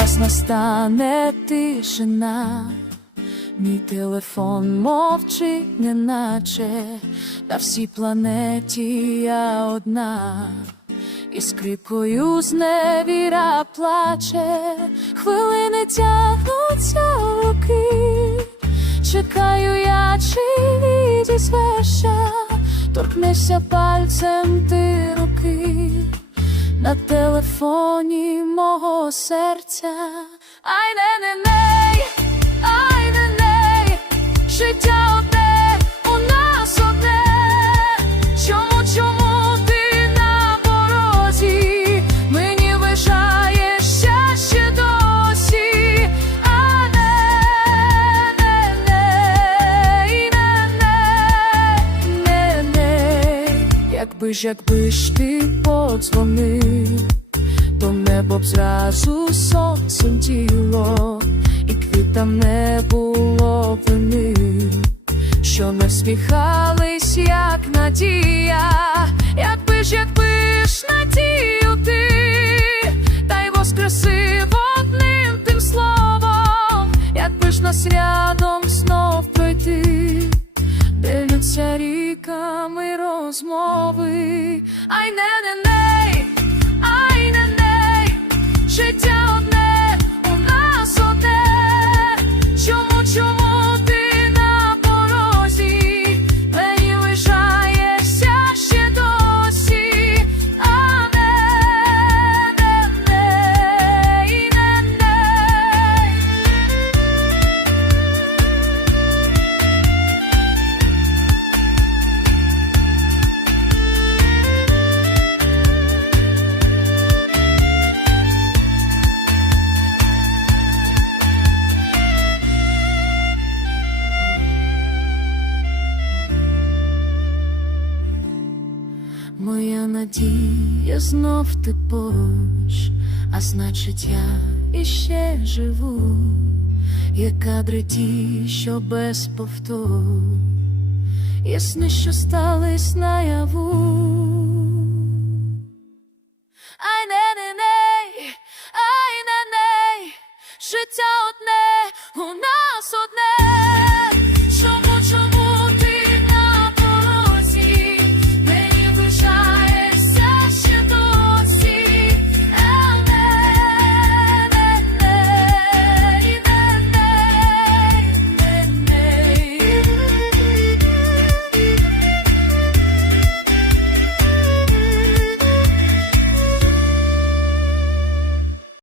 раз настане тишина, мій телефон мовчить, неначе. На всій планеті я одна, і скрипкою зневіра плаче, хвилини тягнуться руки, чекаю я, чи відізвешся, торкнешся пальцем ти руки на телефоні мого серця. Ай не не не, Ж, якби ж ти подзвонив, то небо б зразу сонцем діло, і квітам не було вини, що не сміхались, як надія, якби ж, якби ж надію ти, та й воскресив одним тим словом, якби ж нас рядом знов пройти делються ріками розмови. Ай не не не, надія знов ти поруч, а значить я іще живу, є кадри що без повтору, Ясне, що стались наяву.